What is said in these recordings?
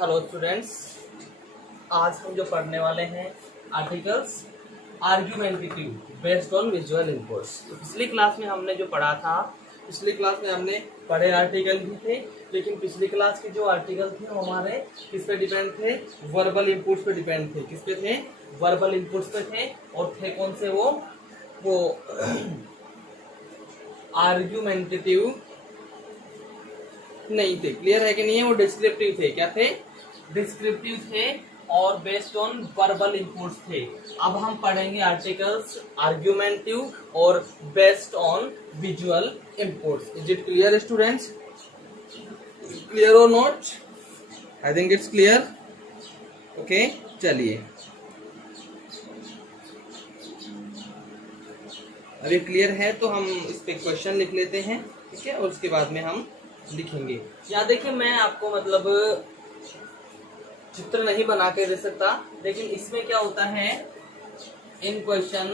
Hello students, आज हम जो पढ़ने वाले हैं articles argumentative based on visual inputs. तो पिछली क्लास में हमने जो पढ़ा था, पिछली क्लास में हमने पढ़े आर्टिकल भी थे, लेकिन पिछली क्लास के जो आर्टिकल थे वो हमारे किस पे डिपेंड थे? वर्बल इनपुट्स पे डिपेंड थे। किस पे थे? वर्बल इनपुट्स पे थे। और थे कौन से? वो आर्ग्यूमेंटेटिव नहीं थे। क्लियर है कि नहीं है? वो डिस्क्रिप्टिव थे। क्या थे? डिस्क्रिप्टिव थे और बेस्ड ऑन वर्बल इनपुट्स थे। अब हम पढ़ेंगे आर्टिकल्स आर्ग्यूमेंटिव और based on visual inputs. Is it clear students? Clear और not? I think it's clear. Okay, चलिए अभी क्लियर है तो हम इस पे क्वेश्चन लिख लेते हैं, ठीक है, और उसके बाद में हम लिखेंगे। यहाँ देखिए, मैं आपको मतलब चित्र नहीं बना के दे सकता, लेकिन इसमें क्या होता है, in question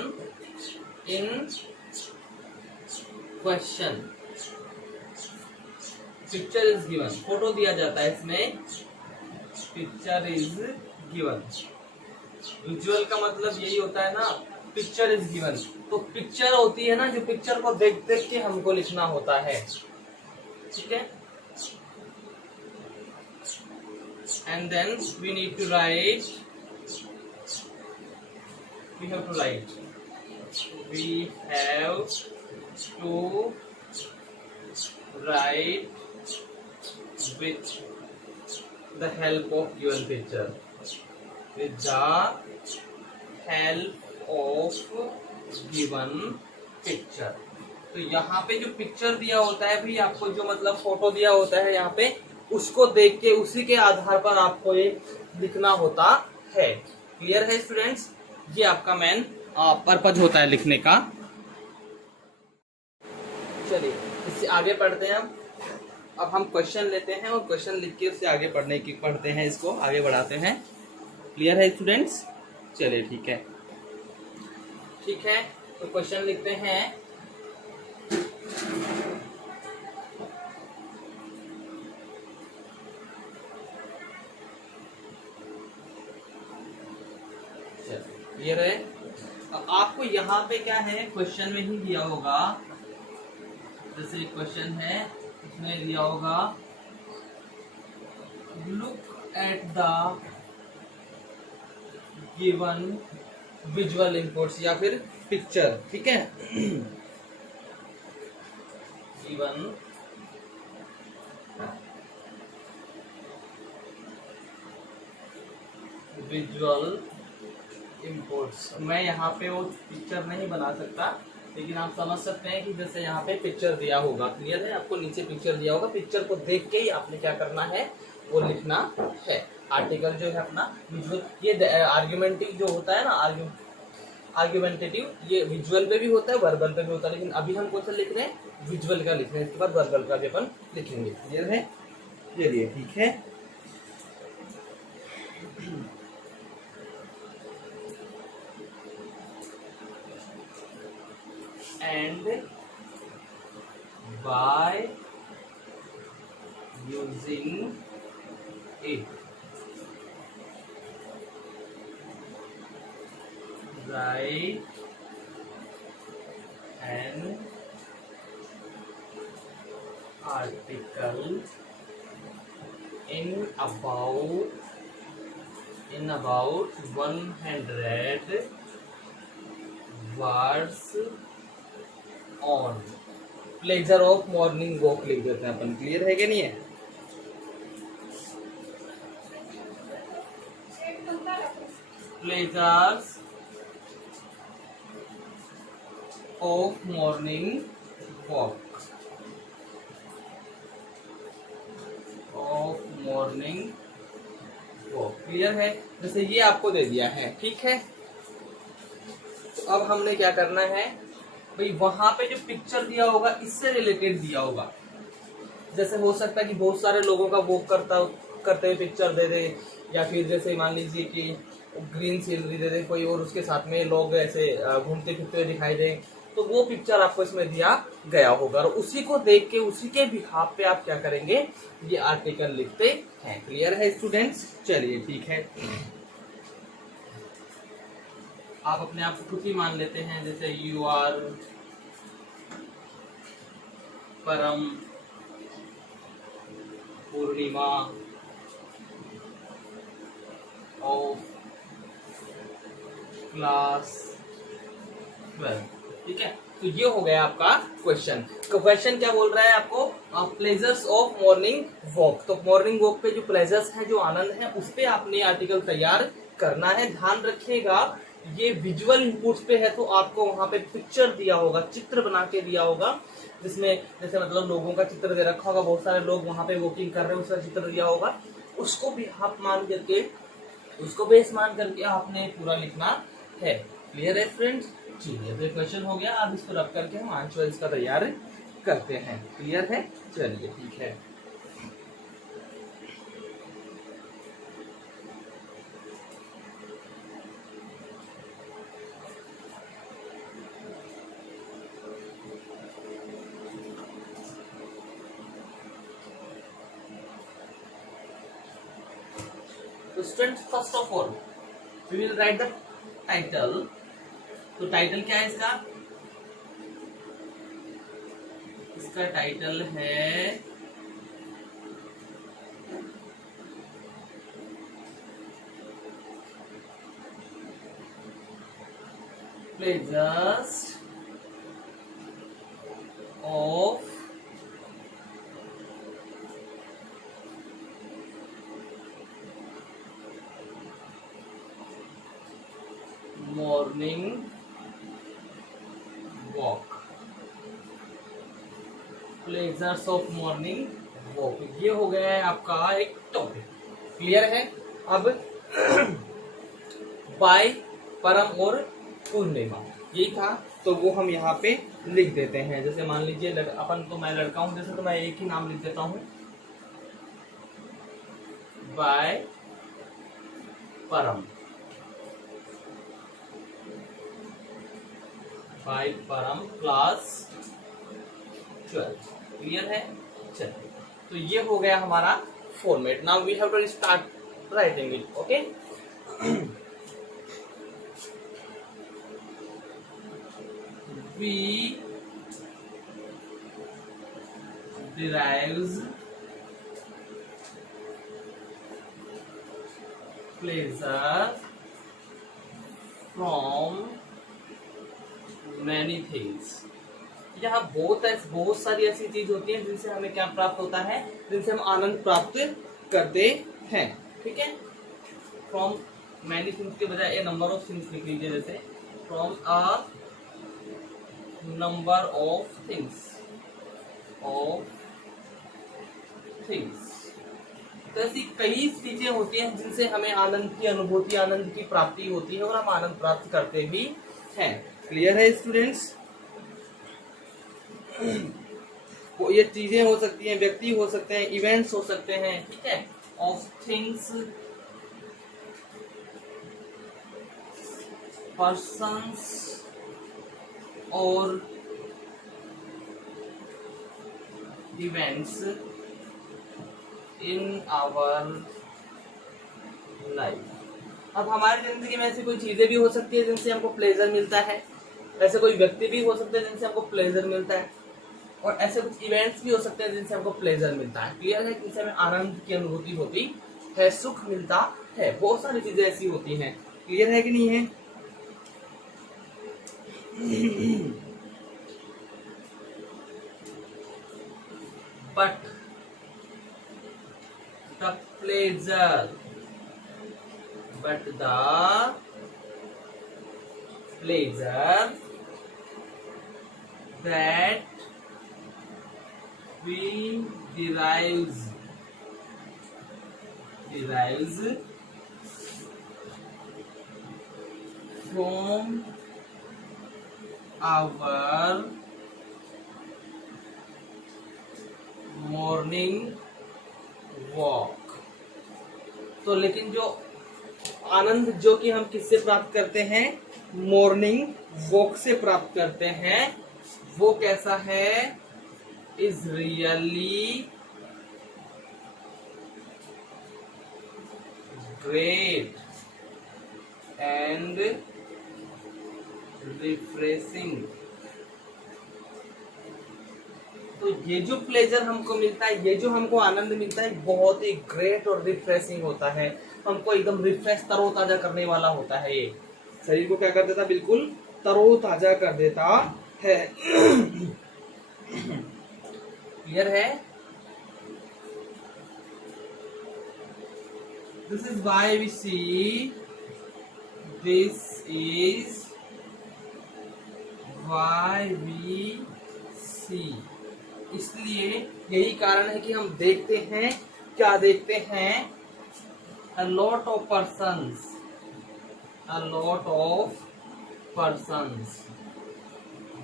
picture is given, photo दिया जाता है, इसमें पिक्चर इज गिवन। विजुअल का मतलब यही होता है ना, पिक्चर इज गिवन। तो पिक्चर होती है ना, जो पिक्चर को देख देख के हमको लिखना होता है, ठीक है। And then we need to write, we have to write with the help of given picture, with the help of given picture। तो यहाँ पे जो पिक्चर दिया होता है भी, आपको जो मतलब फोटो दिया होता है यहाँ पे, उसको देख के उसी के आधार पर आपको ये लिखना होता है। क्लियर है स्टूडेंट्स? ये आपका मेन पर्पज होता है लिखने का। चलिए इससे आगे पढ़ते हैं। अब हम क्वेश्चन लेते हैं और क्वेश्चन लिख के उससे आगे पढ़ते हैं, इसको आगे बढ़ाते हैं। क्लियर है स्टूडेंट्स? चलिए ठीक है, ठीक है। तो क्वेश्चन लिखते हैं। क्लियर है? आपको यहाँ पे क्या है, क्वेश्चन में ही दिया होगा, जैसे क्वेश्चन है इसमें दिया होगा, look at the given visual inputs, या फिर पिक्चर, ठीक है। Given visual inputs. मैं यहाँ पे वो पिक्चर नहीं बना सकता, लेकिन आप समझ सकते हैं कि जैसे यहाँ पे पिक्चर दिया होगा। क्लियर है? आपको नीचे पिक्चर दिया होगा, पिक्चर को देख के ही आपने क्या करना है, वो लिखना है। आर्टिकल जो है अपना विजुअल, ये आर्ग्यूमेंटिव जो होता है ना, आर्ग्यूमेंटेटिव, ये विजुअल पे भी होता है, वर्बल पे भी होता है, लेकिन अभी हम कौन सा लिख रहे हैं? विजुअल का लिख रहे हैं। इसके बाद वर्बल का भी अपन लिखेंगे। क्लियर है? चलिए ठीक है। And by using it, write an article in about 100 words on pleasure of morning walk लिख देते हैं अपन। क्लियर है कि नहीं है? Pleasures of morning walk, clear है? जैसे ये आपको दे दिया है, ठीक है। तो अब हमने क्या करना है भाई, वहां पे जो पिक्चर दिया होगा इससे रिलेटेड दिया होगा। जैसे हो सकता है कि बहुत सारे लोगों का वॉक करते हुए पिक्चर दे दे, या फिर जैसे मान लीजिए कि ग्रीन सीनरी दे दे कोई, और उसके साथ में लोग ऐसे घूमते फिरते हुए दिखाई दे, तो वो पिक्चर आपको इसमें दिया गया होगा और उसी को देख के उसी के बिहाफ पे आप क्या करेंगे, ये आर्टिकल लिखते हैं। क्लियर है स्टूडेंट्स? चलिए ठीक है, आप अपने आप को खुद ही मान लेते हैं, जैसे यू आर परम पूर्णिमा ऑफ क्लास 12। ठीक है, तो ये हो गया आपका क्वेश्चन। क्वेश्चन क्या बोल रहा है आपको? Pleasures of morning walk. तो मॉर्निंग वॉक पे जो प्लेजर्स है, जो आनंद है, उस पे आपने आर्टिकल तैयार करना है। ध्यान रखिएगा ये विजुअल इनपुट्स पे है, तो आपको वहां पे पिक्चर दिया होगा, चित्र बना के दिया होगा, जिसमें जैसे मतलब लोगों का चित्र दे रखा होगा, बहुत सारे लोग वहां पे वॉकिंग कर रहे हैं, उसका चित्र दिया होगा, उसको भी आप मान करके, उसको बेस मान करके आपने पूरा लिखना है। क्लियर है फ्रेंड्स? चलिए, तो क्वेश्चन हो गया, अब इसको रख करके हम आंसर इसका तैयार करते हैं। क्लियर है? चलिए ठीक है, तो students first of all we will write the title. तो टाइटल क्या है इसका? इसका टाइटल है pleasures of morning walk. Pleasures of morning walk, ये हो गया है आपका एक टॉपिक। क्लियर है? अब बाय, परम और पूर्णिमा, यही था, तो वो हम यहाँ पे लिख देते हैं। जैसे मान लीजिए अपन, तो मैं लड़का हूं जैसे, तो मैं एक ही नाम लिख देता हूं, बाय परम, बाय परम क्लास 12। क्लियर है? चलिए, तो ये हो गया हमारा format. Now we have to start writing it. Okay, we derives pleasure from many things। यहाँ बहुत सारी ऐसी चीज होती है जिनसे हमें क्या प्राप्त होता है, जिनसे हम आनंद प्राप्त करते हैं। ठीक है, फ्रॉम मैनी थिंग्स के बजाय ए नंबर ऑफ थिंग्स लिख लीजिए, जैसे from a number of things, तो ऐसी कई चीजें होती हैं जिनसे हमें आनंद की अनुभूति, आनंद की प्राप्ति होती है और हम आनंद प्राप्त करते भी हैं। क्लियर है स्टूडेंट्स? ये चीजें हो सकती हैं, व्यक्ति हो सकते हैं, इवेंट्स हो सकते हैं। ठीक है, ऑफ थिंग्स, पर्सन्स और इवेंट्स इन आवर लाइफ। अब हमारी जिंदगी में ऐसी कोई चीजें भी हो सकती है जिनसे हमको प्लेजर मिलता है, ऐसे कोई व्यक्ति भी हो सकते हैं जिनसे हमको प्लेजर मिलता है, और ऐसे कुछ इवेंट्स भी हो सकते हैं जिनसे हमको प्लेजर मिलता है। क्लियर है? जिनसे हमें आनंद की अनुभूति होती है, सुख मिलता है। बहुत सारी चीजें ऐसी होती हैं। क्लियर है कि नहीं है? But the pleasure, but the pleasure that we derives from our morning walk. तो लेकिन जो आनंद जो कि हम किससे प्राप्त करते हैं, मॉर्निंग वॉक से प्राप्त करते हैं वो कैसा है, is really great and refreshing. तो ये जो प्लेजर हमको मिलता है, ये जो हमको आनंद मिलता है, बहुत ही ग्रेट और रिफ्रेशिंग होता है। हमको एकदम रिफ्रेश तरोताजा करने वाला होता है। ये शरीर को क्या कर देता है, बिल्कुल तरोताजा कर देता है। क्लियर है? This is why we see, this is why we see. इसलिए यही कारण है कि हम देखते हैं, क्या देखते हैं, a lot of persons,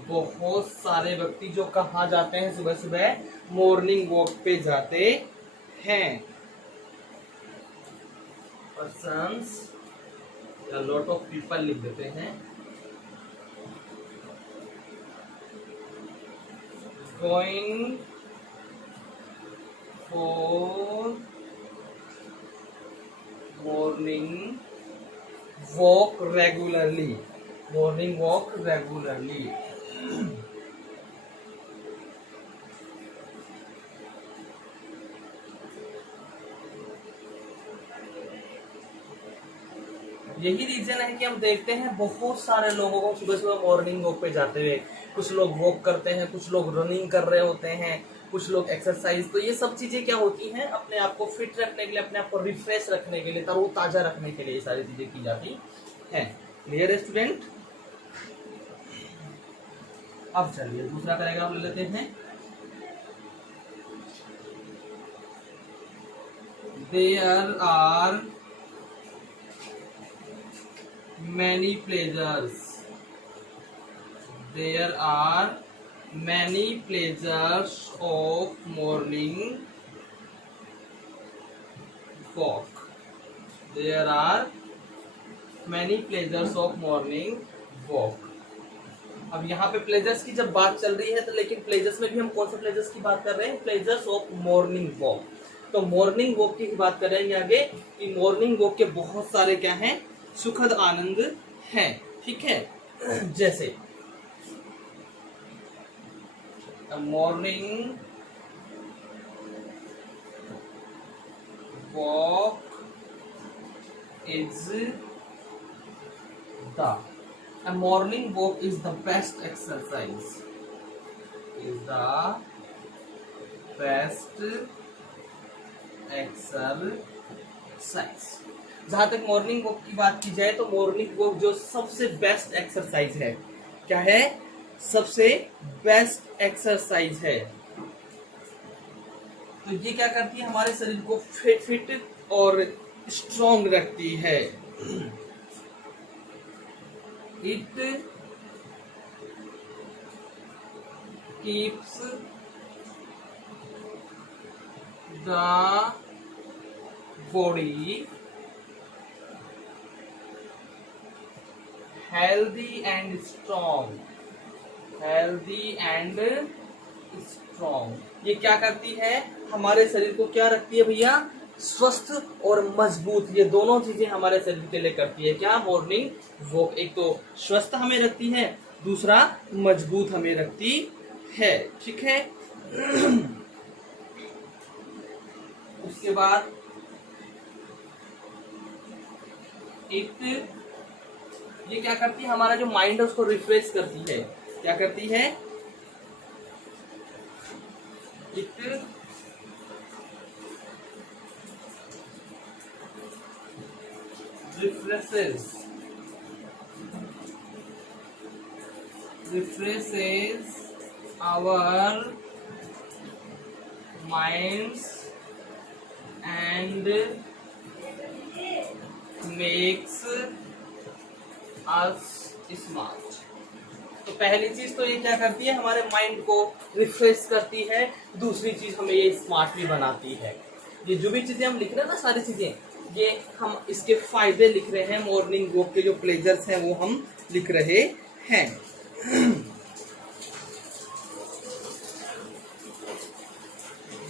बहुत सारे व्यक्ति जो कहाँ जाते हैं, सुबह सुबह मॉर्निंग वॉक पे जाते हैं। Persons, a lot of people लिख देते हैं। Going for morning walk regularly, morning walk regularly। यही रीजन है कि हम देखते हैं बहुत सारे लोगों को सुबह सुबह मॉर्निंग वॉक पे जाते हुए। कुछ लोग वॉक करते हैं, कुछ लोग रनिंग कर रहे होते हैं, कुछ लोग एक्सरसाइज। तो ये सब चीजें क्या होती हैं, अपने आप को फिट रखने के लिए, अपने आप को रिफ्रेश रखने के लिए, तरोताजा रखने के लिए ये सारी चीजें की जाती हैं। क्लियर है स्टूडेंट? अब चलिए दूसरा पैराग्राफ ले लेते हैं। There are many pleasures, there are many pleasures of morning walk, there are many pleasures of morning walk। अब यहाँ पे प्लेजर्स की जब बात चल रही है तो, लेकिन प्लेजर्स में भी हम कौन से प्लेजर्स की बात कर रहे हैं, प्लेजर्स ऑफ मॉर्निंग वॉक। तो मॉर्निंग वॉक की बात करेंगे आगे कि मॉर्निंग वॉक के बहुत सारे क्या हैं, सुखद आनंद है। ठीक है, जैसे morning walk is the morning walk is the best exercise, is the best exercise. जहां तक मॉर्निंग वॉक की बात की जाए तो मॉर्निंग वॉक जो सबसे बेस्ट एक्सरसाइज है, क्या है, सबसे बेस्ट एक्सरसाइज है। तो ये क्या करती है, हमारे शरीर को फिट और स्ट्रॉन्ग रखती है। It keeps the body healthy and strong, healthy and strong। ये क्या करती है, हमारे शरीर को क्या रखती है भैया, स्वस्थ और मजबूत। ये दोनों चीजें हमारे शरीर के लिए करती है क्या, मॉर्निंग वॉक। एक तो स्वस्थ हमें रखती है, दूसरा मजबूत हमें रखती है। ठीक है, उसके बाद ये क्या करती है, हमारा जो माइंड है उसको रिफ्रेश करती है। क्या करती है, it refreshes our minds and makes us smart. तो पहली चीज तो ये क्या करती है, हमारे माइंड को रिफ्रेश करती है। दूसरी चीज हमें ये स्मार्ट भी बनाती है। ये जो भी चीजें हम लिख रहे हैं ना, सारी चीजें, ये हम इसके फायदे लिख रहे हैं। मॉर्निंग वॉक के जो प्लेजर्स हैं वो हम लिख रहे हैं।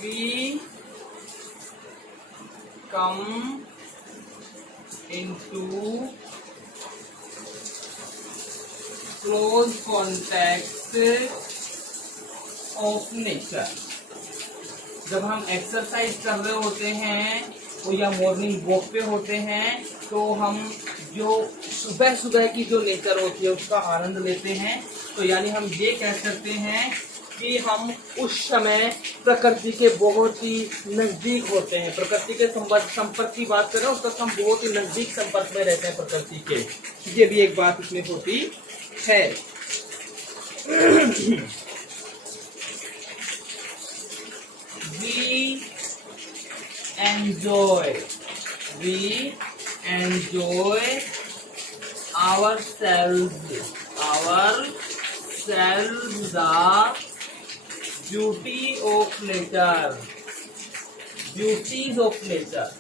We come into close contact of nature। जब हम एक्सरसाइज कर रहे होते हैं तो या मॉर्निंग वॉक पे होते हैं तो हम जो सुबह सुबह की जो नेचर होती है उसका आनंद लेते हैं। तो यानी हम ये कह सकते हैं कि हम उस समय प्रकृति के बहुत ही नजदीक होते हैं। प्रकृति के संपर्क की बात करें उस वक्त हम बहुत ही नजदीक संपर्क में रहते हैं प्रकृति के। ये भी एक बात इसमें होती है। We enjoy ourselves the beauty of nature, beauties of nature।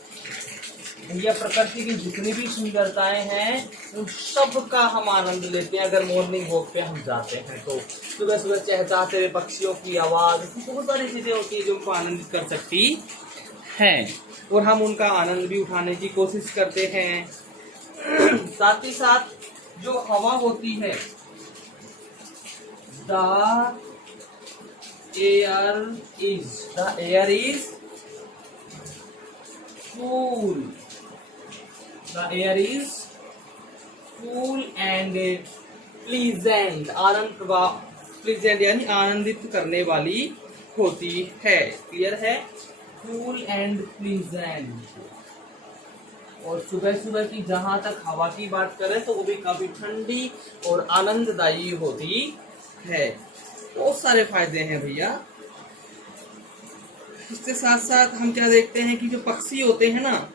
भैया प्रकृति की जितनी भी सुंदरताएं हैं उन सब का हम आनंद लेते हैं अगर मॉर्निंग वॉक पे हम जाते हैं तो। सुबह सुबह चहचहाते हुए पक्षियों की आवाज, बहुत सारी चीजें होती है जो उनको आनंदित कर सकती हैं और हम उनका आनंद भी उठाने की कोशिश करते हैं। साथ ही साथ जो हवा होती है, the air is cool, the air is cool and pleasant. Pleasant यानी आनंदित करने वाली होती है। क्लियर है? Cool and pleasant. और सुबह सुबह की जहां तक हवा की बात करें तो वो भी काफी ठंडी और आनंददायी होती है। बहुत सारे फायदे हैं भैया। इसके साथ साथ हम क्या देखते हैं कि जो पक्षी होते हैं ना,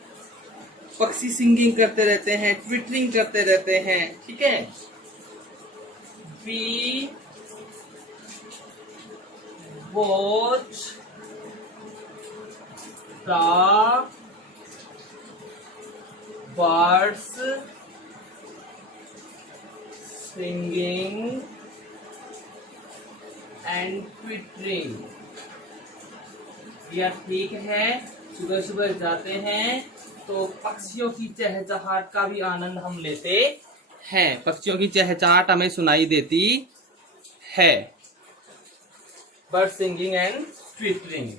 पक्षी सिंगिंग करते रहते हैं, ट्विटरिंग करते रहते हैं। ठीक है? We watch the birds singing and twittering. यह ठीक है, सुबह सुबह जाते हैं तो पक्षियों की चहचहाट का भी आनंद हम लेते हैं। पक्षियों की चहचहाट हमें सुनाई देती है। Bird singing and twittering.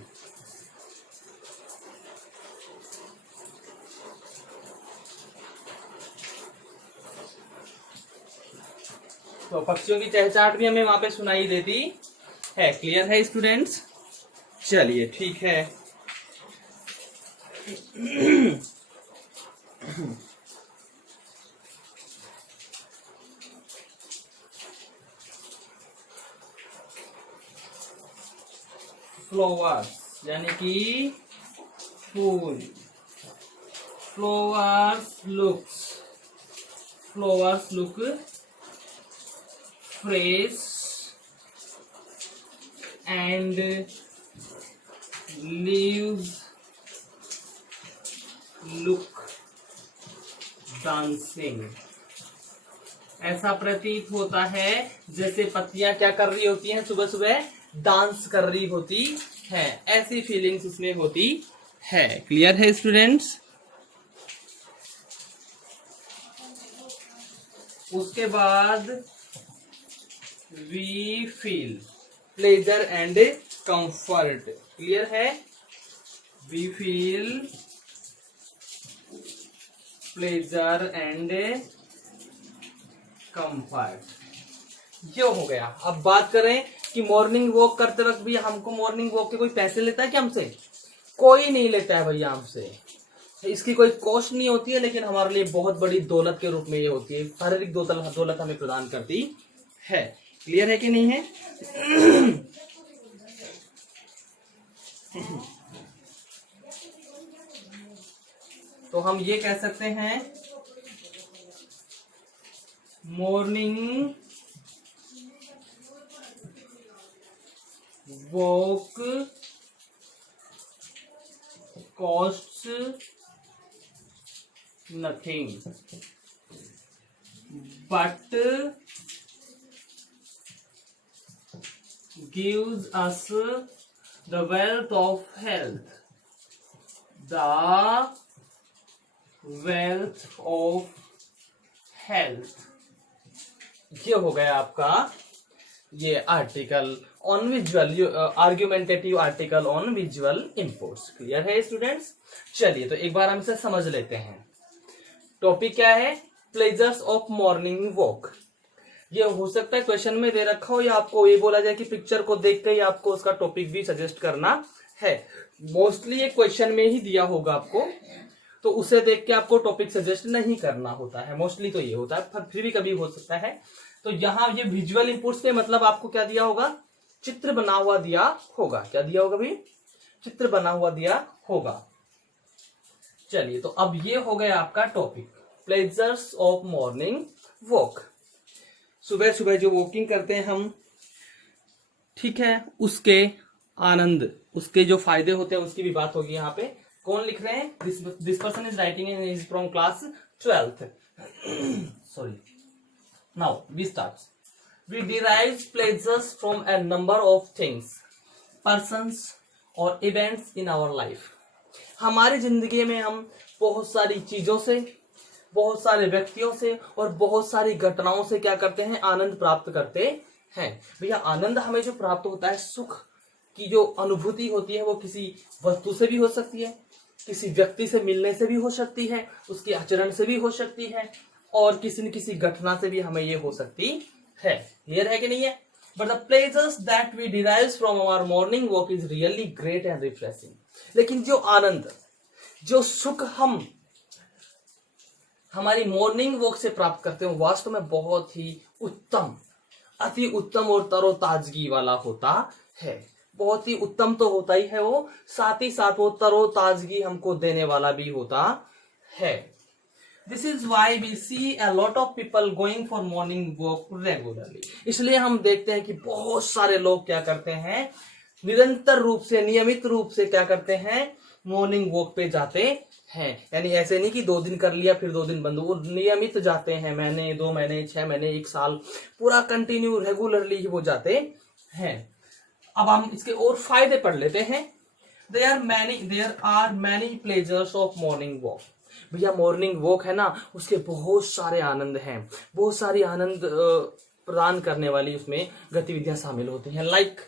तो पक्षियों की चहचहाट भी हमें वहां पे सुनाई देती है। क्लियर है स्टूडेंट्स? चलिए ठीक है। फ्लावर्स यानी कि फूल। Flowers look fresh and leaves look dancing. ऐसा प्रतीत होता है जैसे पत्तियां क्या कर रही होती हैं, सुबह सुबह डांस कर रही होती हैं। ऐसी फीलिंग्स इसमें होती है। क्लियर है स्टूडेंट्स? उसके बाद we feel pleasure and comfort. Clear है? We feel pleasure and comfort. ये हो गया। अब बात करें कि मॉर्निंग वॉक करते वक्त भी हमको मॉर्निंग वॉक के कोई पैसे लेता है क्या हमसे? कोई नहीं लेता है भैया हमसे। इसकी कोई कॉस्ट नहीं होती है, लेकिन हमारे लिए बहुत बड़ी दौलत के रूप में ये होती है। शारीरिक दौलत हमें प्रदान करती है। क्लियर है कि नहीं है? तो हम ये कह सकते हैं morning walk costs nothing. but gives us the wealth of health, the wealth of health। ये हो गया आपका ये article on visual, argumentative article on visual inputs. Clear है स्टूडेंट्स? चलिए तो एक बार हम इसे समझ लेते हैं। टॉपिक क्या है? Pleasures of morning walk. ये हो सकता है क्वेश्चन में दे रखा हो या आपको ये बोला जाए कि पिक्चर को देख के ही आपको उसका टॉपिक भी सजेस्ट करना है। मोस्टली ये क्वेश्चन में ही दिया होगा आपको, तो उसे देख के आपको टॉपिक सजेस्ट नहीं करना होता है। मोस्टली तो ये होता है, पर फिर भी कभी हो सकता है। तो यहाँ ये विजुअल इनपुट्स पे मतलब आपको क्या दिया होगा? चित्र बना हुआ दिया होगा। क्या दिया होगा भाई? चित्र बना हुआ दिया होगा। चलिए तो अब ये हो गया आपका topic, pleasures of morning walk. सुबह सुबह जो वॉकिंग करते हैं हम, ठीक है, उसके आनंद, उसके जो फायदे होते हैं उसकी भी बात होगी। यहाँ पे कौन लिख रहे हैं? This person is writing in is from class 12th। Sorry, now we start. We derive pleasures from a number of things, persons और events in our life। हमारी जिंदगी में हम बहुत सारी चीजों से, बहुत सारे व्यक्तियों से और बहुत सारी घटनाओं से क्या करते हैं? आनंद प्राप्त करते हैं। भैया आनंद हमें जो प्राप्त होता है, सुख की जो अनुभूति होती है, वो किसी वस्तु से भी हो सकती है, किसी व्यक्ति से मिलने से भी हो सकती है, उसके आचरण से भी हो सकती है, और किसी न किसी घटना से भी हमें ये हो सकती है। क्लियर है कि नहीं है? But the pleasures that we derive from our morning walk is really great and refreshing. लेकिन जो आनंद, जो सुख हम हमारी मॉर्निंग वॉक से प्राप्त करते हैं, वास्तव में बहुत ही उत्तम, अति उत्तम और तरोताजगी वाला होता है। बहुत ही उत्तम तो होता ही है वो, साथ ही साथ वो तरोताजगी हमको देने वाला भी होता है। This is why we see a lot of people going for morning walk regularly. इसलिए हम देखते हैं कि बहुत सारे लोग क्या करते हैं? निरंतर रूप से, नियमित रूप से क्या करते हैं? मॉर्निंग वॉक पे जाते हैं। यानी ऐसे नहीं कि 2 दिन कर लिया फिर 2 दिन बंद, वो नियमित जाते हैं। महीने, 2 महीने, 6 महीने, 1 साल, पूरा कंटिन्यू रेगुलरली ही वो जाते हैं। अब हम इसके और फायदे पढ़ लेते हैं। There are many pleasures of morning walk. भैया मॉर्निंग वॉक है ना, उसके बहुत सारे आनंद हैं, बहुत सारी आनंद प्रदान करने वाली उसमें गतिविधियां शामिल होती हैं। Like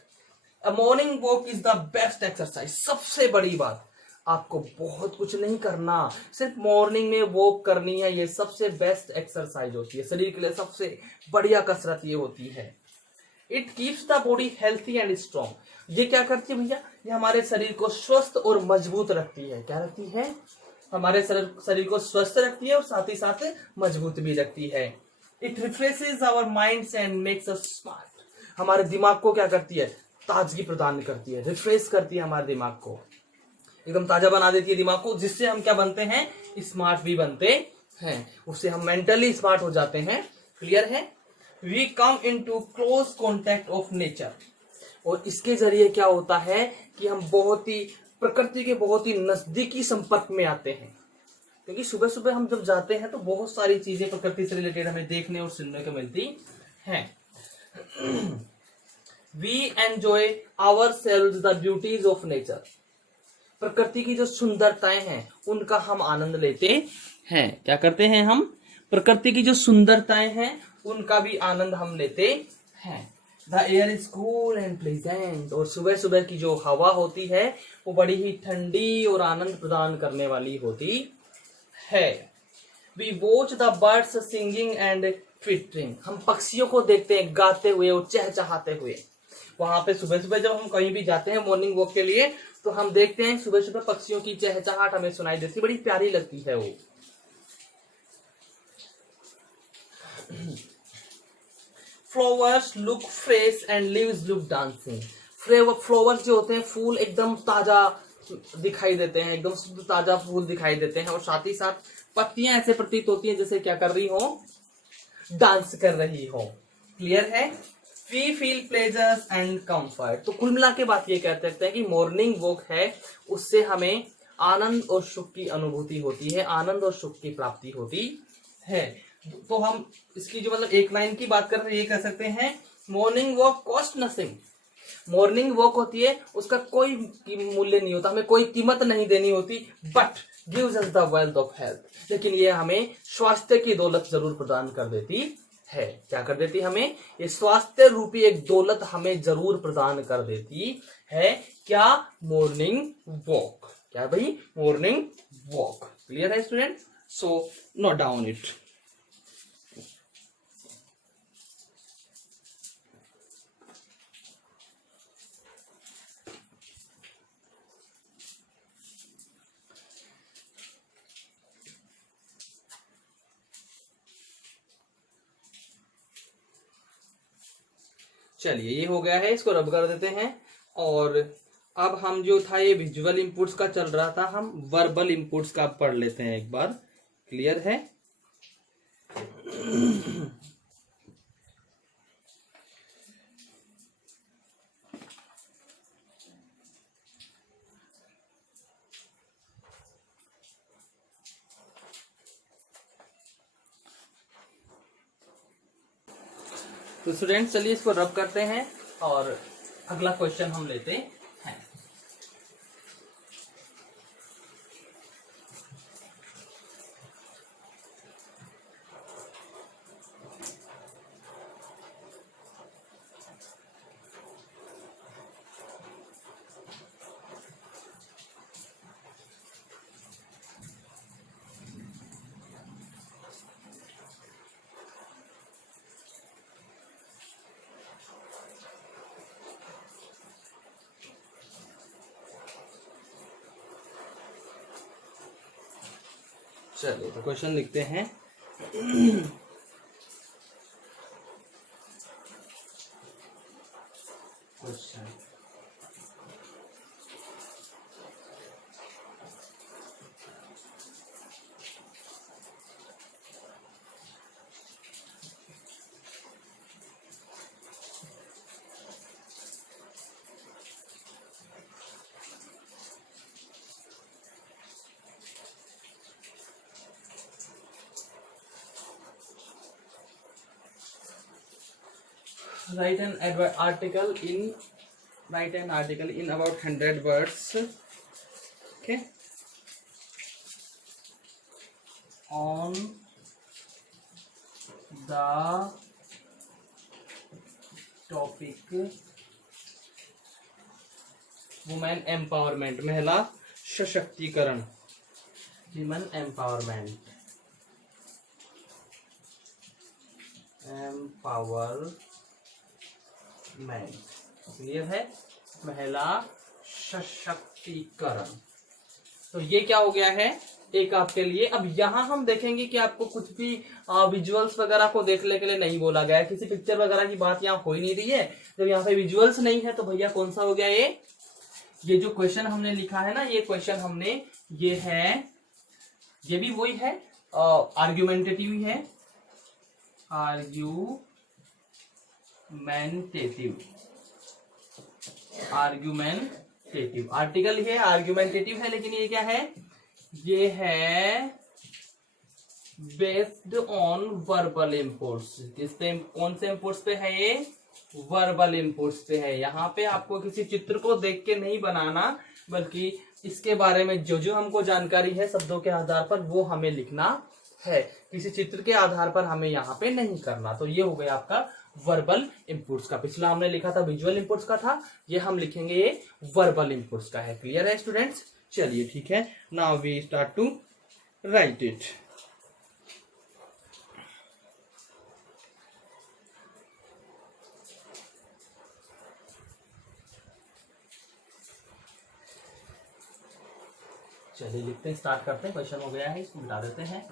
a morning walk is the best exercise. सबसे बड़ी बात, आपको बहुत कुछ नहीं करना, सिर्फ मॉर्निंग में वॉक करनी है। ये सबसे बेस्ट एक्सरसाइज होती है, शरीर के लिए सबसे बढ़िया कसरत ये होती है। It keeps the body healthy and strong. ये क्या करती है भैया? ये हमारे शरीर को स्वस्थ और मजबूत रखती है। क्या रखती है? हमारे शरीर को स्वस्थ रखती है और साथ ही साथ मजबूत भी रखती है। It refreshes our minds and makes us smart. हमारे दिमाग को क्या करती है? ताजगी प्रदान करती है, रिफ्रेश करती है हमारे दिमाग को, एकदम ताजा बना देती है दिमाग को, जिससे हम क्या बनते हैं? स्मार्ट भी बनते हैं। उससे हम मेंटली स्मार्ट हो जाते हैं। क्लियर है? We come into close contact of nature. और इसके जरिए क्या होता है कि हम बहुत ही प्रकृति के बहुत ही नजदीकी संपर्क में आते हैं। क्योंकि सुबह सुबह हम जब जाते हैं तो बहुत सारी चीजें प्रकृति से रिलेटेड हमें देखने और सुनने को मिलती हैं। We enjoy ourselves the beauties of nature. प्रकृति की जो सुंदरताएं हैं उनका हम आनंद लेते हैं। क्या करते हैं हम? प्रकृति की जो सुंदरताएं हैं उनका भी आनंद हम लेते हैं। The air is cool and pleasant. और सुबह सुबह की जो हवा होती है वो बड़ी ही ठंडी और आनंद प्रदान करने वाली होती है। We watch the birds singing and twittering. हम पक्षियों को देखते हैं गाते हुए और चहचहाते हुए। वहां पे सुबह सुबह जब हम कहीं भी जाते हैं मॉर्निंग वॉक के लिए, तो हम देखते हैं सुबह सुबह पक्षियों की चहचहाट हमें सुनाई देती, बड़ी प्यारी लगती है वो। Flowers look fresh and leaves look dancing. Flowers जो होते हैं, फूल एकदम ताजा दिखाई देते हैं, एकदम शुद्ध ताजा फूल दिखाई देते हैं, और साथ ही साथ पत्तियां ऐसे प्रतीत होती हैं जैसे क्या कर रही हो? डांस कर रही हो। क्लियर है? We feel pleasures and comfort. तो कुल मिला के बात ये कह सकते हैं कि मॉर्निंग वॉक है, उससे हमें आनंद और सुख की अनुभूति होती है, आनंद और सुख की प्राप्ति होती है। तो हम इसकी जो मतलब एक लाइन की बात कर रहे हैं, ये कह सकते हैं morning walk cost nothing. Morning walk होती है, उसका कोई मूल्य नहीं होता, हमें कोई कीमत नहीं देनी होती, but gives us the wealth of health. लेकिन ये हमें स्वास्थ्य की दौलत जरूर प्रदान कर देती है। क्या कर देती हमें? ये स्वास्थ्य रूपी एक दौलत हमें जरूर प्रदान कर देती है। क्या? Morning walk. क्या भाई? Morning walk. क्लियर है student? So note down it. चलिए, ये हो गया है, इसको रब कर देते हैं। और अब हम जो था ये विजुअल इनपुट्स का चल रहा था, हम वर्बल इनपुट्स का पढ़ लेते हैं एक बार। क्लियर है? तो स्टूडेंट चलिए इसको रब करते हैं और अगला क्वेश्चन हम लेते हैं। चलिए तो क्वेश्चन लिखते हैं। Question write an article in about 100 words, okay, on the topic women empowerment, महिला सशक्तिकरण, ह्यूमन एम्पावरमेंट, क्लियर है? महिला सशक्तिकरण। तो ये क्या हो गया है एक आपके लिए। अब यहाँ हम देखेंगे कि आपको कुछ भी विजुअल्स वगैरह को देखने के लिए नहीं बोला गया है, किसी पिक्चर वगैरह की बात यहाँ हो ही नहीं रही है। जब यहाँ पे विजुअल्स नहीं है तो भैया कौन सा हो गया ये जो क्वेश्चन हमने लिखा है ना, ये क्वेश्चन हमने, ये है, ये भी वही है, आर्ग्यूमेंटेटिव है, आर्ग्यूमेंटेटिव आर्टिकल है, आर्ग्यूमेंटेटिव है, लेकिन ये क्या है? ये है बेस्ड ऑन वर्बल इनपुट्स। किस पे? कौन से इनपुट्स पे है ये? वर्बल इनपुट्स पे है। यहाँ पे आपको किसी चित्र को देख के नहीं बनाना, बल्कि इसके बारे में जो जो हमको जानकारी है शब्दों के आधार पर वो हमें लिखना है, किसी चित्र के आधार पर हमें यहाँ पे नहीं करना। तो ये हो गया आपका वर्बल इनपुट्स का। पिछला हमने लिखा था विजुअल इनपुट्स का था, ये हम लिखेंगे ये वर्बल इनपुट्स का है। क्लियर है स्टूडेंट्स? चलिए ठीक है, now we start to write it. चलिए लिखते हैं, स्टार्ट करते हैं। क्वेश्चन हो गया है, इसको मिटा देते हैं।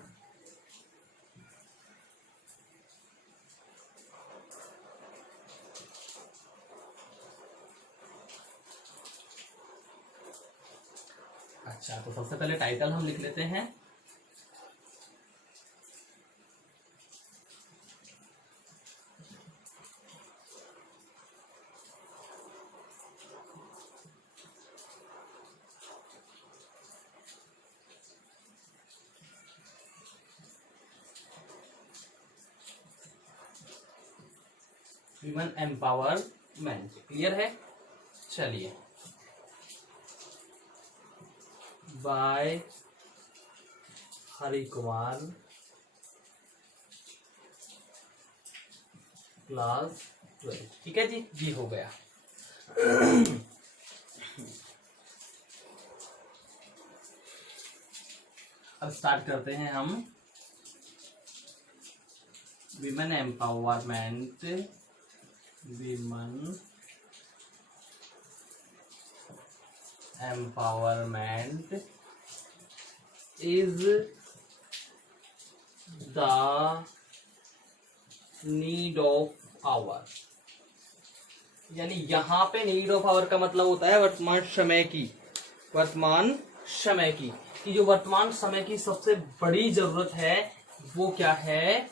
अच्छा, तो सबसे पहले टाइटल हम लिख लेते हैं। Women empowerment. क्लियर है? चलिए, बाय हरि कुमार, क्लास 12। ठीक है जी हो गया। अब स्टार्ट करते हैं हम women empowerment. Women empowerment is the need of hour. यानी यहां पे नीड ऑफ आवर का मतलब होता है वर्तमान समय की, वर्तमान समय की, कि जो वर्तमान समय की सबसे बड़ी जरूरत है वो क्या है?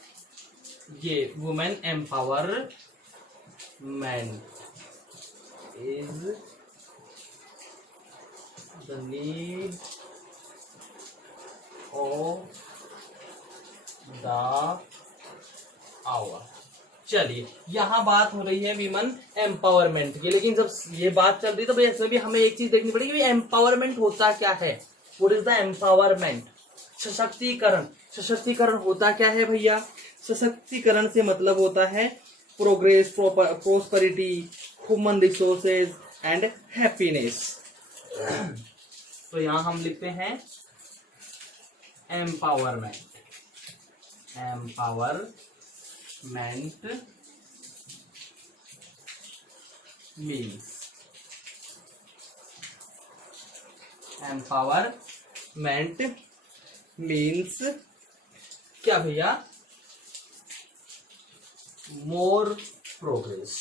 ये women empowerment is the need of the hour. चलिए, यहाँ बात हो रही है विमेन एम्पावरमेंट की, लेकिन जब ये बात चल रही है तो भाई इसमें भी हमें एक चीज देखनी पड़ेगी, एम्पावरमेंट होता क्या है? What is the empowerment? सशक्तिकरण। सशक्तिकरण होता क्या है भैया? सशक्तिकरण से मतलब होता है progress, prosperity, human resources and happiness. तो यहां हम लिखते हैं empowerment. Empowerment means, empowerment means क्या भैया? मोर प्रोग्रेस।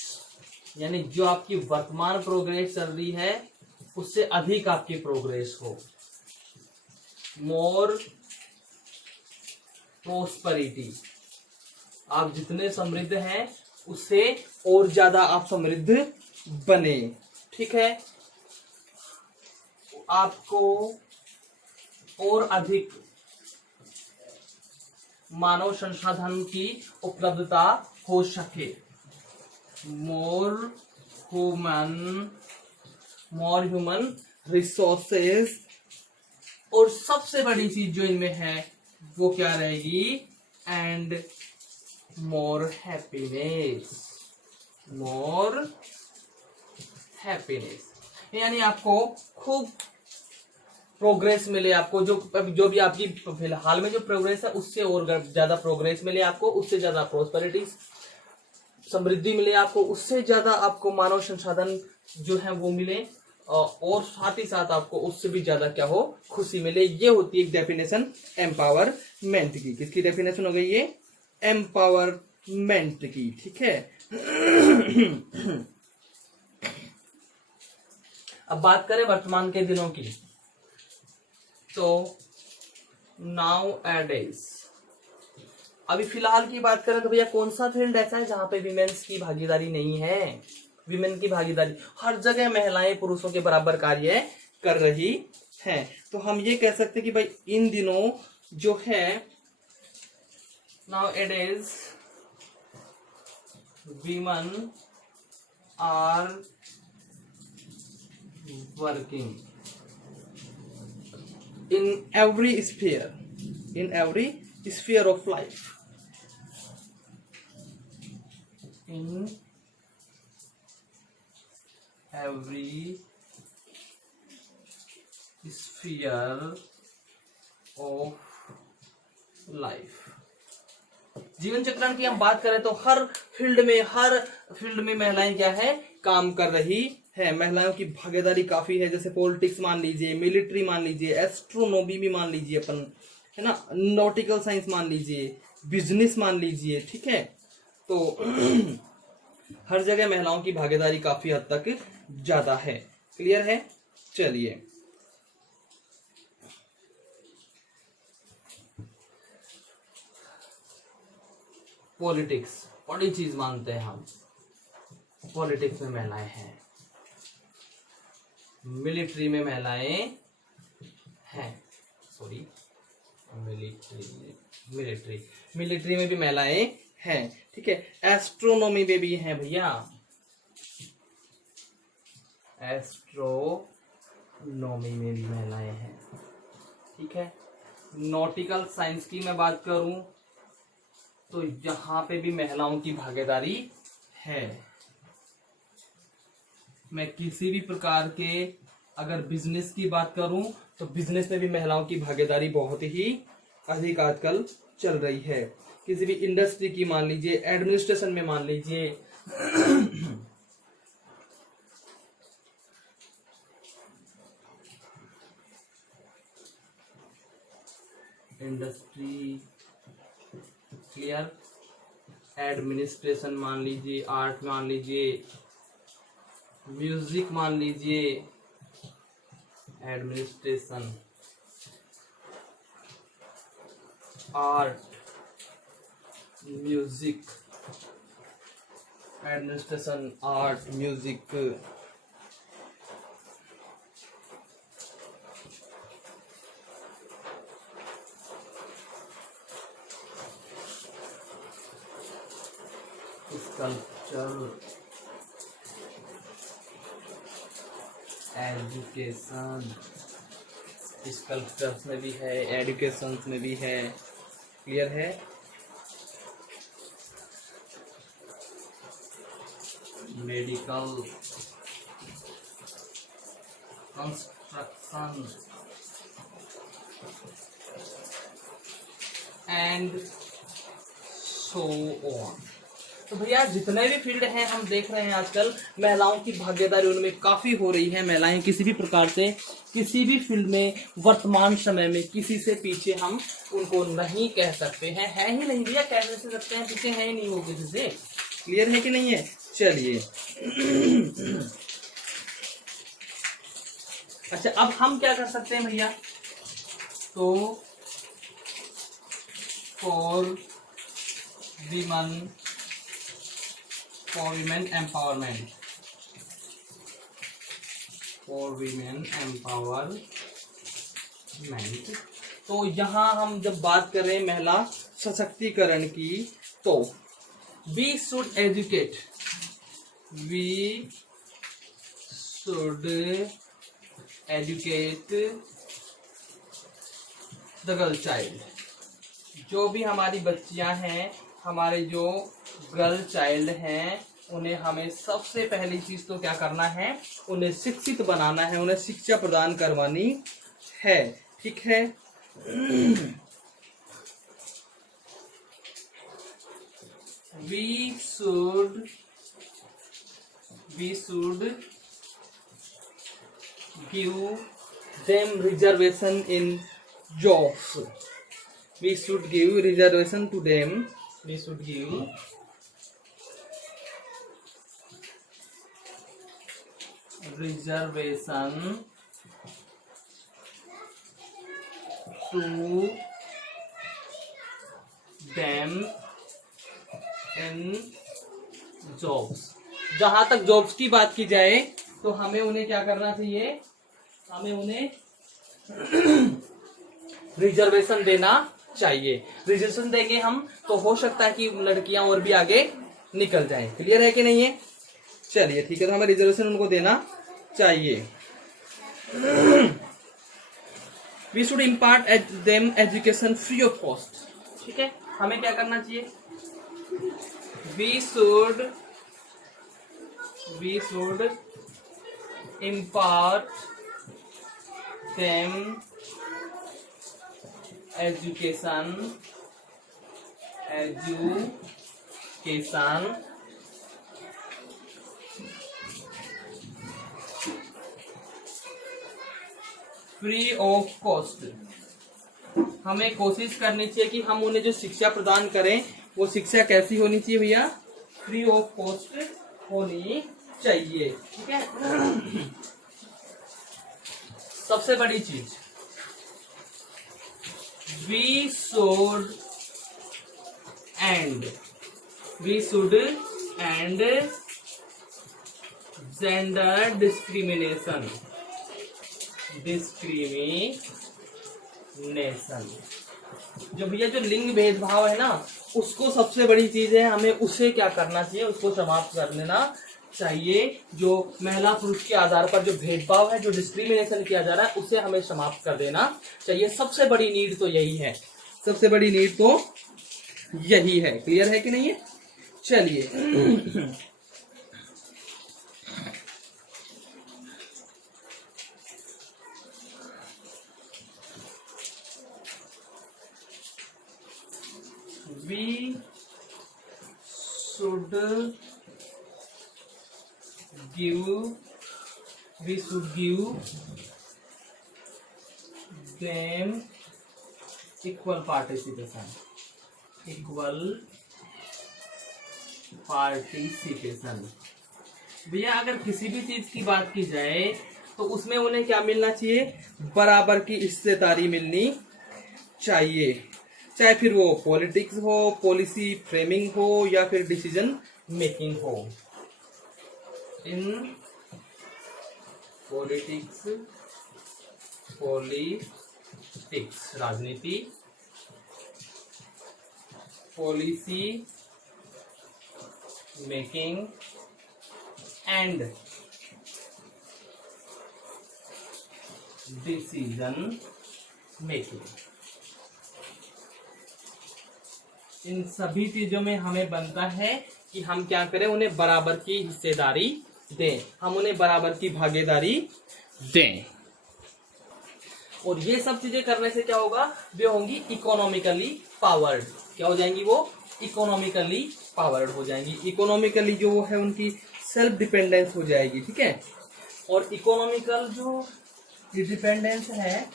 यानी जो आपकी वर्तमान प्रोग्रेस चल रही है उससे अधिक आपकी प्रोग्रेस हो। मोर प्रोस्पेरिटी, आप जितने समृद्ध हैं उससे और ज्यादा आप समृद्ध बने। ठीक है? आपको और अधिक मानव संसाधन की उपलब्धता हो सके। More human resources. और सबसे बड़ी चीज जो इनमें है वो क्या रहेगी? And more happiness. More happiness यानी आपको खूब प्रोग्रेस मिले, आपको जो भी आपकी फिलहाल में जो प्रोग्रेस है उससे और ज्यादा प्रोग्रेस मिले, आपको उससे ज्यादा प्रोस्पेरिटी, समृद्धि मिले, आपको उससे ज्यादा आपको मानव संसाधन जो है वो मिले, और साथ ही साथ आपको उससे भी ज्यादा क्या हो? खुशी मिले। ये होती है एक डेफिनेशन एम्पावरमेंट की। किसकी डेफिनेशन हो गई ये? एम्पावरमेंट की। ठीक है? अब बात करें वर्तमान के दिनों की, तो नाउ एडेज, अभी फिलहाल की बात करें तो भैया कौन सा फील्ड ऐसा है जहां पे विमेन्स की भागीदारी नहीं है? विमेन की भागीदारी हर जगह महिलाएं पुरुषों के बराबर कार्य कर रही हैं। तो हम ये कह सकते हैं कि भाई इन दिनों जो है nowadays women are working in every sphere of life, in every sphere of life। जीवन चक्रण की हम बात करें तो हर फील्ड में महिलाएं क्या है? काम कर रही है। महिलाओं की भागीदारी काफी है। जैसे पॉलिटिक्स मान लीजिए, मिलिट्री मान लीजिए, एस्ट्रोनॉमी भी मान लीजिए अपन, है ना, नॉटिकल साइंस मान लीजिए, बिजनेस मान लीजिए। ठीक है? तो हर जगह महिलाओं की भागीदारी काफी हद तक ज्यादा है। क्लियर है? चलिए, पॉलिटिक्स बड़ी चीज मानते हैं हम। पॉलिटिक्स में महिलाएं हैं, मिलिट्री में महिलाएं हैं, सॉरी मिलिट्री में भी महिलाएं हैं, ठीक है। एस्ट्रोनॉमी में भी हैं भैया, एस्ट्रोनॉमी में भी महिलाएं हैं, ठीक है। नॉटिकल साइंस की मैं बात करूं तो यहाँ पे भी महिलाओं की भागीदारी है। मैं किसी भी प्रकार के अगर बिजनेस की बात करूं तो बिजनेस में भी महिलाओं की भागीदारी बहुत ही अधिक आजकल चल रही है। किसी भी इंडस्ट्री की मान लीजिए, एडमिनिस्ट्रेशन में मान लीजिए, इंडस्ट्री क्लियर, एडमिनिस्ट्रेशन मान लीजिए, आर्ट मान लीजिए, म्यूजिक मान लीजिए, administration, art, music, administration, art, music, sculpture, education, sculptures में भी है, एजुकेशन में भी है, क्लियर है। Medical, construction and so on. तो भैया जितने भी फील्ड हैं हम देख रहे हैं आजकल महिलाओं की भागीदारी उनमें काफी हो रही है। महिलाएं किसी भी प्रकार से किसी भी फील्ड में वर्तमान समय में किसी से पीछे हम उनको नहीं कह सकते हैं, है ही नहीं भैया, कैसे सकते हैं पीछे, है ही नहीं वो किसी से, क्लियर है कि नहीं है। चलिए अच्छा, अब हम क्या कर सकते हैं भैया, तो for women empowerment, for women empowerment, तो यहाँ हम जब बात कर रहे हैं महिला सशक्तिकरण की, तो we should educate, we should educate the girl child. जो भी हमारी बच्चियां हैं, हमारे जो गर्ल चाइल्ड हैं, उन्हें हमें सबसे पहली चीज तो क्या करना है, उन्हें शिक्षित बनाना है, उन्हें शिक्षा प्रदान करवानी है, ठीक है। we should give them reservation in jobs, we should give reservation to them, we should give reservation to them in jobs। जहां तक जॉब्स की बात की जाए तो हमें उन्हें क्या करना चाहिए, हमें उन्हें रिजर्वेशन देना चाहिए। रिजर्वेशन देंगे हम तो हो सकता है कि लड़कियां और भी आगे निकल जाएं, क्लियर है कि नहीं है। चलिए ठीक है, तो हमें रिजर्वेशन उनको देना चाहिए। We should impart them education free of cost, ठीक है। हमें क्या करना चाहिए, we should impart them education free of cost. हमें कोशिश करनी चाहिए कि हम उन्हें जो शिक्षा प्रदान करें वो शिक्षा कैसी होनी चाहिए भैया, फ्री ऑफ कॉस्ट होनी चाहिए, ठीक है। सबसे बड़ी चीज, we should end gender discrimination, जो भैया जो लिंग भेदभाव है ना, उसको सबसे बड़ी चीज है, हमें उसे क्या करना चाहिए, उसको समाप्त कर लेना चाहिए। जो महिला पुरुष के आधार पर जो भेदभाव है, जो डिस्क्रिमिनेशन किया जा रहा है, उसे हमें समाप्त कर देना चाहिए। सबसे बड़ी नीड तो यही है, सबसे बड़ी नीड तो यही है। क्लियर है कि नहीं है? चलिए we should give them equal participation भैया अगर किसी भी चीज की बात की जाए तो उसमें उन्हें क्या मिलना चाहिए, बराबर की हिस्सेदारी मिलनी चाहिए। चाहे फिर वो पॉलिटिक्स हो, पॉलिसी फ्रेमिंग हो, या फिर डिसीजन मेकिंग हो। इन पॉलिटिक्स राजनीति, policy making and decision making, इन सभी चीजों में हमें बनता है कि हम क्या करें, उन्हें बराबर की हिस्सेदारी दें, हम उन्हें बराबर की भागीदारी दें। और ये सब चीजें करने से क्या होगा, वे होंगी इकोनॉमिकली पावर्ड। क्या हो जाएंगी वो? इकोनॉमिकली पावर्ड हो जाएंगी। इकोनॉमिकली जो है उनकी सेल्फ डिपेंडेंस हो जाएगी। ठीक है। और इकोनॉमिकल जो डिपेंडेंस है,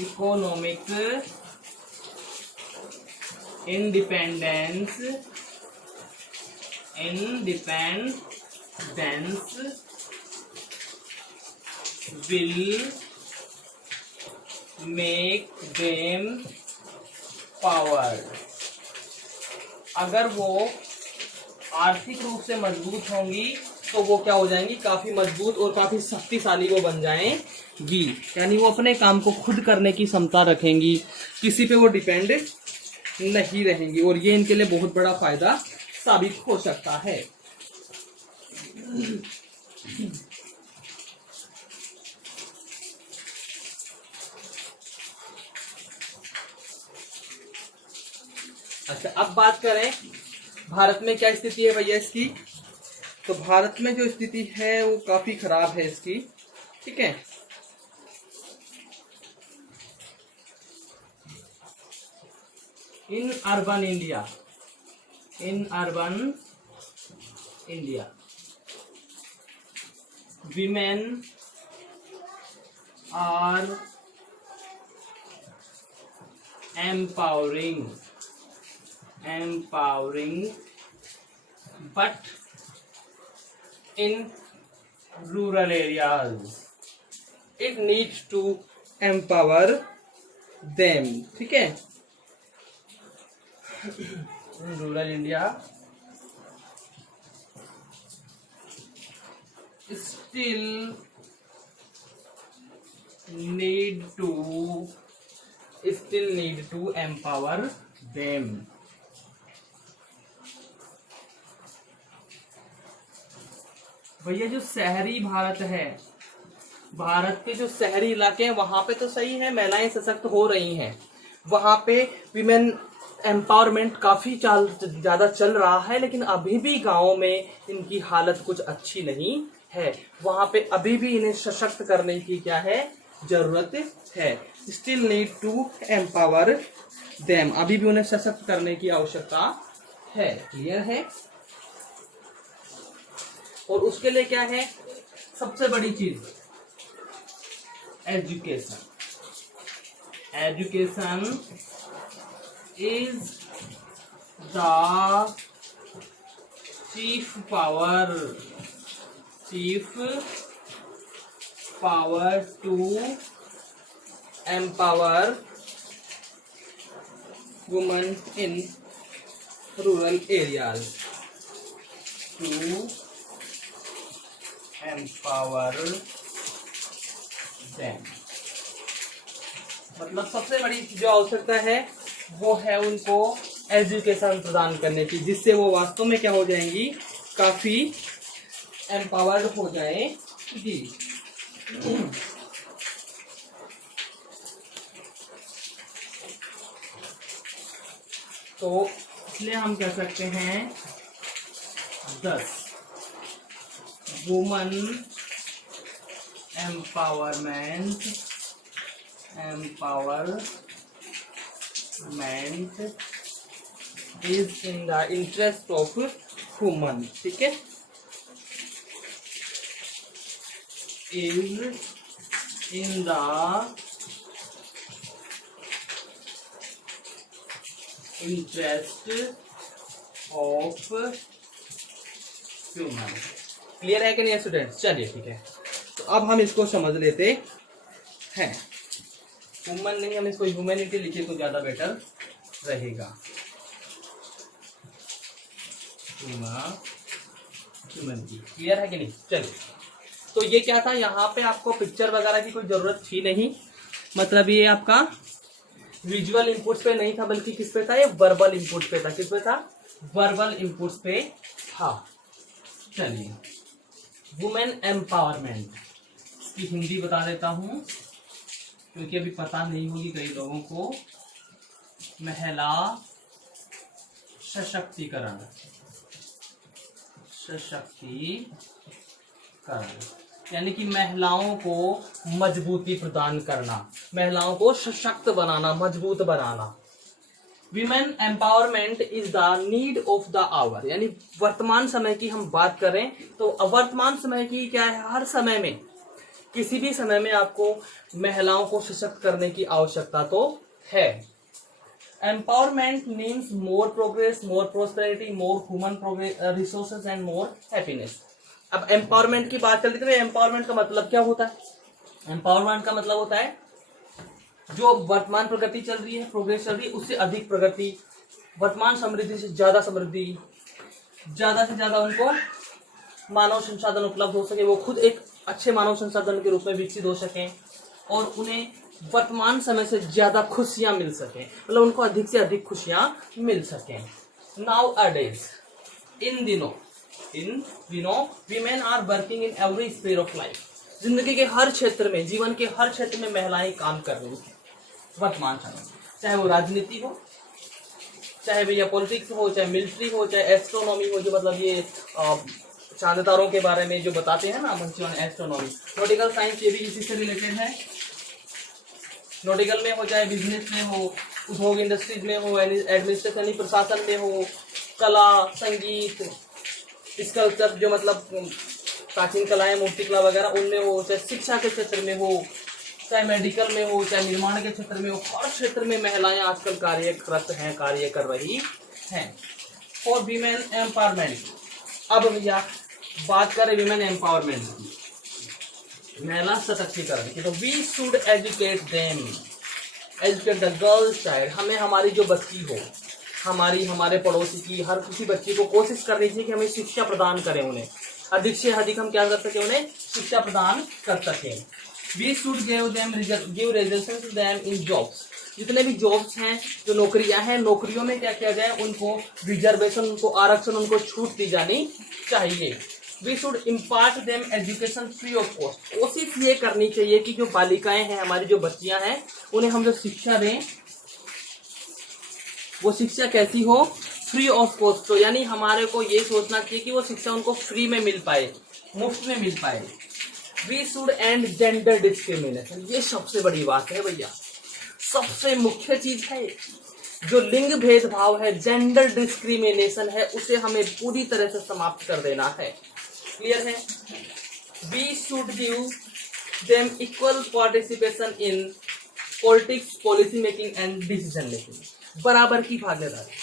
economic independence will make them powered। अगर वो आर्थिक रूप से मजबूत होंगी तो वो क्या हो जाएंगी, काफी मजबूत और काफी शक्तिशाली वो बन जाएंगी। यानी वो अपने काम को खुद करने की क्षमता रखेंगी, किसी पे वो डिपेंड नहीं रहेंगी। और ये इनके लिए बहुत बड़ा फायदा साबित हो सकता है। अच्छा, अब बात करें भारत में क्या स्थिति है भैया इसकी। तो भारत में जो स्थिति है वो काफी खराब है इसकी। ठीक है। इन urban India women are empowering but in rural areas it needs to empower them। ठीक है। in rural India still need to empower them। भैया जो शहरी भारत है, भारत के जो शहरी इलाके हैं वहां पे तो सही है, महिलाएं सशक्त हो रही हैं, वहां पे विमेन एम्पावरमेंट काफी ज्यादा चल रहा है। लेकिन अभी भी गाँव में इनकी हालत कुछ अच्छी नहीं है, वहां पे अभी भी इन्हें सशक्त करने की क्या है, जरूरत है। Still need to empower them, अभी भी उन्हें सशक्त करने की आवश्यकता है। क्लियर है। और उसके लिए क्या है, सबसे बड़ी चीज education is the chief power to empower women in rural areas. To empower same. मतलब सबसे बड़ी जो आवश्यकता है वो है उनको एजुकेशन प्रदान करने की, जिससे वो वास्तव में क्या हो जाएंगी, काफी एम्पावर्ड हो जाएंगी। तो इसलिए हम कह सकते हैं 10 woman empowerment is in the interest of woman. ठीक है, is in the interest of human. Clear है कि नहीं स्टूडेंट्स? चलिए ठीक है, तो अब हम इसको समझ लेते हैं। ह्यूमन नहीं, हम इसको ह्यूमैनिटी लिखे तो ज्यादा बेटर रहेगा। ह्यूमैनिटी क्लियर है कि नहीं? चलिए, तो ये क्या था, यहाँ पे आपको पिक्चर वगैरह की कोई जरूरत थी नहीं, मतलब ये आपका विजुअल इनपुट्स पे नहीं था, बल्कि किस पे था, ये वर्बल इनपुट पे था। किस पे था? वर्बल इनपुट्स पे था। चलिए, वुमेन एम्पावरमेंट, इसकी हिंदी बता देता हूं क्योंकि अभी पता नहीं होगी कई लोगों को। महिला सशक्तिकरण, यानी कि महिलाओं को मजबूती प्रदान करना, महिलाओं को सशक्त बनाना, मजबूत बनाना। Women empowerment is the need of the hour, यानी वर्तमान समय की हम बात करें तो वर्तमान समय की क्या है, हर समय में, किसी भी समय में आपको महिलाओं को सशक्त करने की आवश्यकता तो है। Empowerment means more progress, more prosperity, more human resources and more happiness. अब एम्पावरमेंट की बात कर लेते हैं। एम्पावरमेंट का मतलब क्या होता है? एम्पावरमेंट का मतलब होता है जो वर्तमान प्रगति चल रही है, प्रोग्रेस चल रही है, उससे अधिक प्रगति, वर्तमान समृद्धि से ज्यादा समृद्धि, ज्यादा से ज्यादा उनको मानव संसाधन उपलब्ध हो सके, वो खुद एक अच्छे मानव संसाधन के रूप में विकसित हो सके और उन्हें वर्तमान समय से ज्यादा खुशियां मिल सके, मतलब उनको अधिक से अधिक खुशियां मिल सके। नाउ अडेज, इन दिनों women are working in every sphere of life, जिंदगी के हर क्षेत्र में, जीवन के हर क्षेत्र में महिलाएं काम कर रही हैं वर्तमान समय में, चाहे वो राजनीति हो, चाहे भैया पॉलिटिक्स हो, चाहे मिलिट्री हो, चाहे एस्ट्रोनॉमी हो, जो मतलब ये चांद तारों के बारे में जो बताते हैं ना बच्चों, एस्ट्रोनॉमी, नॉटिकल साइंस, ये भी इसी से रिलेटेड है। नॉटिकल में हो, चाहे बिजनेस में हो, उद्योग इंडस्ट्रीज में हो, एडमिनिस्ट्रेशन यानी प्रशासन में हो, कला, संगीत, स्कल्पचर जो मतलब प्राचीन कलाएं, मूर्ति कला वगैरह, उनमें हो, चाहे शिक्षा के क्षेत्र में हो, चाहे मेडिकल में हो, चाहे निर्माण के क्षेत्र में हो, हर क्षेत्र में महिलाएं आजकल कार्यरत हैं, कार्य कर रही हैं। फॉर वीमेन एम्पावरमेंट, अब भैया बात करें वीमेन एम्पावरमेंट की, महिला सशक्तिकरण की, तो we should educate them, educate the girl child. हमें हमारी जो बच्ची हो, हमारे पड़ोसी की, हर किसी बच्ची को कोशिश करनी चाहिए कि हमें शिक्षा प्रदान करें, उन्हें अधिक से अधिक हम क्या कर सके, उन्हें शिक्षा प्रदान कर सकें। We should give reservation to them in jobs, जितने भी जॉब्स हैं, जो नौकरियां हैं, नौकरियों में क्या किया जाए, उनको रिजर्वेशन, उनको आरक्षण, उनको छूट दी जानी चाहिए। We should impart them education free of cost, कोशिश ये करनी चाहिए कि जो बालिकाएं हैं, हमारी जो बच्चियां हैं, उन्हें हम जो शिक्षा दें वो शिक्षा कैसी हो, फ्री ऑफ कॉस्ट। तो यानी हमारे को ये सोचना चाहिए कि वो शिक्षा उनको फ्री में मिल पाए, मुफ्त में मिल पाए। We should end gender discrimination, ये सबसे बड़ी बात है भैया, सबसे मुख्य चीज है। जो लिंग भेदभाव है, जेंडर डिस्क्रिमिनेशन है, उसे हमें पूरी तरह से समाप्त कर देना है। क्लियर है? We should give them equal participation in politics, policy making and decision making, बराबर की भागीदारी,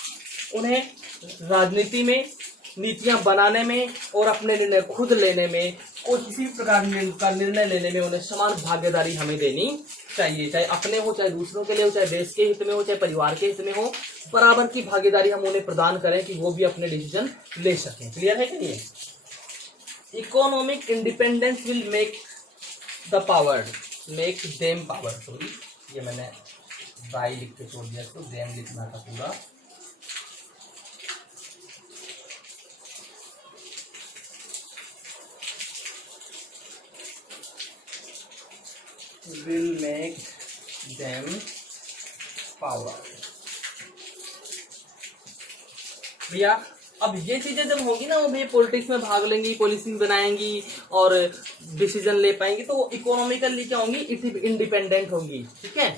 उन्हें राजनीति में नीतियां बनाने में और अपने निर्णय खुद लेने में, कोई किसी प्रकार का निर्णय लेने में उन्हें समान भागीदारी हमें देनी चाहिए, चाहे अपने हो, चाहे दूसरों के लिए हो, चाहे देश के हित में हो, चाहे परिवार के हित में हो, बराबर की भागीदारी हम उन्हें प्रदान करें कि वो भी अपने डिसीजन ले सकें। क्लियर है कि नहीं? Economic independence will make the powered, make them powerful, ये मैंने बाई लिख के छोड़ दिया, तो देम लिखना था पूरा। will make them power। भैया अब ये चीजें जब होगी ना, वो भैया पॉलिटिक्स में भाग लेंगी, पॉलिसी बनाएंगी और डिसीजन ले पाएंगी, तो वो इकोनॉमिकली क्या होंगी, इंडिपेंडेंट होंगी, ठीक है।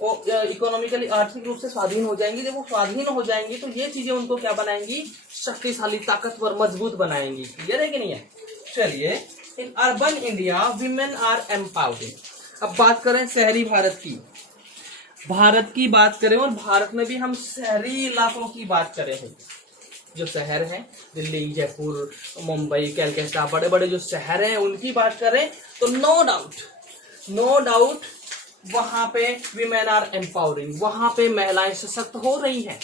वो इकोनॉमिकली आर्थिक रूप से स्वाधीन हो जाएंगी। जब वो स्वाधीन हो जाएंगी तो ये चीजें उनको क्या बनाएंगी, शक्तिशाली, ताकतवर, मजबूत बनाएंगी। क्लियर है कि नहीं है? चलिए, in urban India women are empowered. अब बात करें शहरी भारत की, बात करें, और भारत में भी हम शहरी इलाकों की बात करें हैं, जो शहर हैं दिल्ली, जयपुर, मुंबई, कलकत्ता, बड़े बड़े जो शहर हैं उनकी बात करें, तो नो डाउट वहां पे विमेन आर एम्पावरिंग, वहां पे महिलाएं सशक्त हो रही हैं,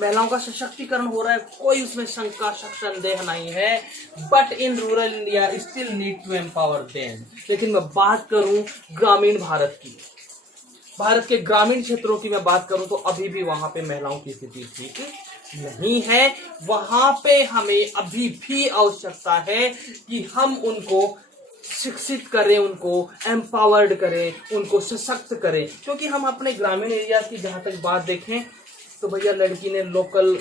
महिलाओं का सशक्तिकरण हो रहा है, कोई उसमें शंका संदेह नहीं है। But in rural India still need to empower them. लेकिन मैं बात करूं ग्रामीण भारत की, भारत के ग्रामीण क्षेत्रों की मैं बात करूं, तो अभी भी वहां पे महिलाओं की स्थिति ठीक नहीं है। वहां पे हमें अभी भी आवश्यकता है कि हम उनको शिक्षित करें, उनको एम्पावर्ड करें, उनको सशक्त करें। क्योंकि हम अपने ग्रामीण एरिया की जहां तक बात देखें, तो भैया लड़की ने लोकल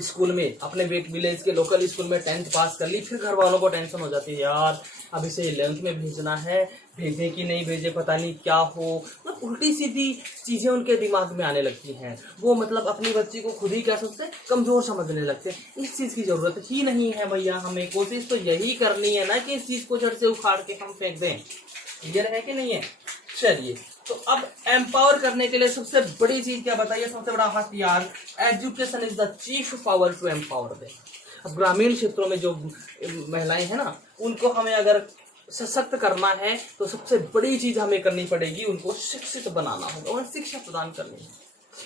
स्कूल में, अपने विलेज के लोकल स्कूल में 10th पास कर ली, फिर घर वालों को टेंशन हो जाती है, यार अब इसे 11th में भेजना है, भेजे कि नहीं भेजे, पता नहीं क्या हो। मतलब उल्टी सीधी चीजें उनके दिमाग में आने लगती हैं। वो मतलब अपनी बच्ची को खुद ही क्या समझते, कमजोर समझने लगते हैं। इस चीज की जरूरत ही नहीं है भैया। हमें कोशिश तो यही करनी है ना कि इस चीज को जड़ से उखाड़ के हम फेंक दें। क्लियर है कि नहीं है? चलिए, तो अब एम्पावर करने के लिए सबसे बड़ी चीज क्या बताइए, सबसे बड़ा हथियार, education is the chief power to empower them. अब ग्रामीण क्षेत्रों में जो महिलाएं हैं ना, उनको हमें अगर सशक्त करना है तो सबसे बड़ी चीज हमें करनी पड़ेगी, उनको शिक्षित बनाना होगा, उन्हें शिक्षा प्रदान करनी है।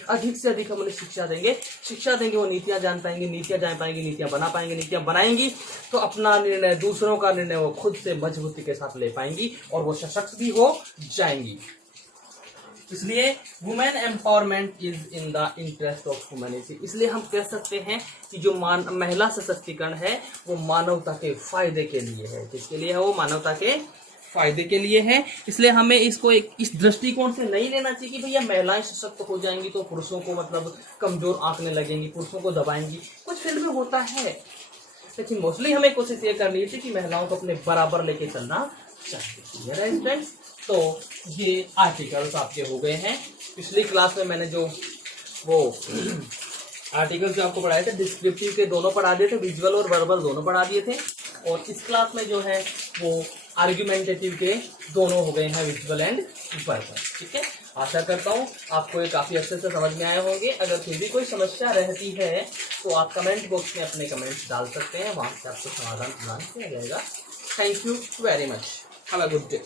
अधिक से अधिक हम उन्हें शिक्षा देंगे, वो नीतियां जान पाएंगे, नीतियां जान पाएंगे, नीतियां बना पाएंगे, नीतियां बनाएंगी तो अपना निर्णय, दूसरों का निर्णय वो खुद से मजबूती के साथ ले पाएंगी और वो सशक्त भी हो जाएंगी। इसलिए women empowerment is in the interest of humanity. इसलिए हम कह सकते हैं कि जो महिला सशक्तिकरण है वो मानवता के फायदे के लिए है। किसके लिए है? वो मानवता के फायदे के लिए है। इसलिए हमें इसको एक इस दृष्टिकोण से नहीं लेना चाहिए कि भैया महिलाएं सशक्त हो जाएंगी तो पुरुषों को मतलब कमजोर आंकने लगेंगी, पुरुषों को दबाएंगी। कुछ फील्ड में होता है, लेकिन मोस्टली हमें कोशिश ये करनी चाहिए कि महिलाओं को अपने बराबर लेके चलना चाहिए। तो ये आर्टिकल्स आपके हो गए हैं। पिछली क्लास में मैंने जो वो आर्टिकल्स जो आपको पढ़ाए थे, डिस्क्रिप्टिव के दोनों पढ़ा दिए थे, विजुअल और वर्बल दोनों पढ़ा दिए थे। और इस क्लास में जो है वो आर्ग्यूमेंटेटिव के दोनों हो गए हैं, विजुअल एंड वर्बल। ठीक है, आशा करता हूँ आपको ये काफी अच्छे से समझ में आए होंगे। अगर फिर भी कोई समस्या रहती है तो आप कमेंट बॉक्स में अपने कमेंट्स डाल सकते हैं, वहां से आपको समाधान प्रदान किया जाएगा। Thank you very much, have a good day.